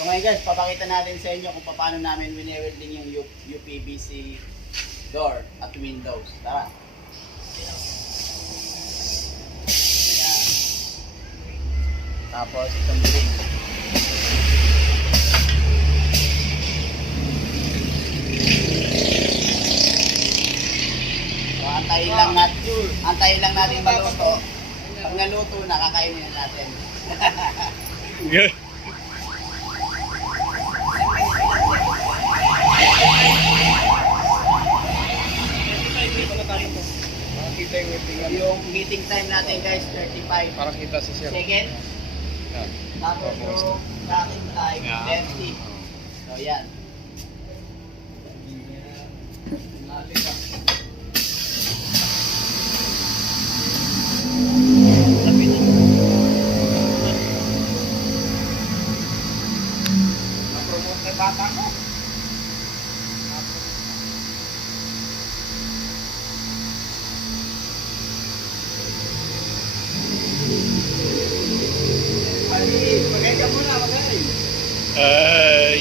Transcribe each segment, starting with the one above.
So ngayon guys, papakita natin sa inyo kung paano namin wini-welding yung UPVC door at windows. Tara. Ayan. Tapos itong green. So antayin lang natin maluto. Pag naluto na, kakainin na natin. Yeah. Yung heating time natin guys, 35 Parang kita si Sir. second. Tapos yung cooking time, 30. So yan. Na-promote na bata ko. Magay ka muna, magay. Ay.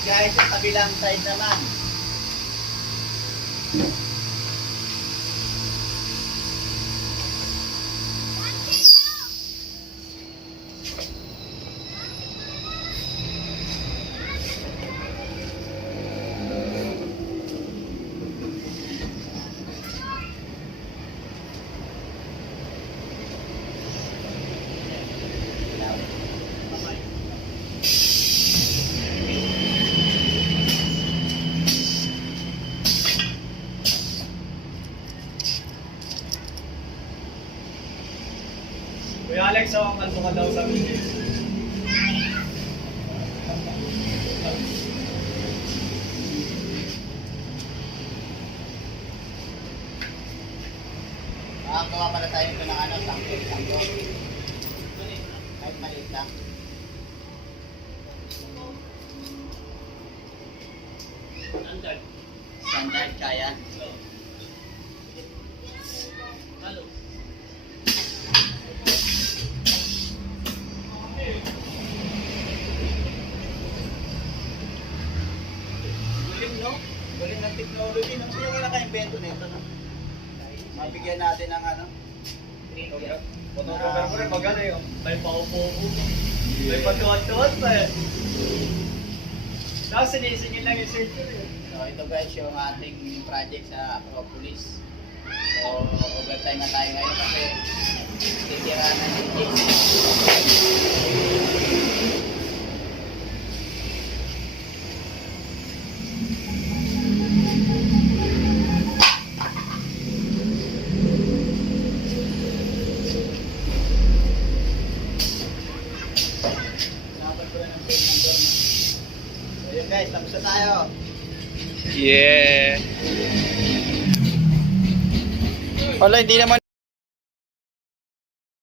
Guys, sa kabilang side naman. Kuya Alex, ang kalbo ka daw sa video. Gawa pala tayo ito ng ano, tangko. Kahit maliit lang. Standard, kaya. Galing, no? Galing ng technology. Ano sino yung naka-invento nito, no? Mabigyan natin ng ano? Photographer mo rin magaling yun. May paupo mo. May pagtuwan-tuwan pa eh. Tapos sinisingin lang yung center eh. So ito guys yung ating project sa Acropolis. So overtime na tayo ngayon kasi titira na yung JC. Dapat ko lang ng paint ng door. So yun guys, tapos na tayo. Yeah. Wala, hindi naman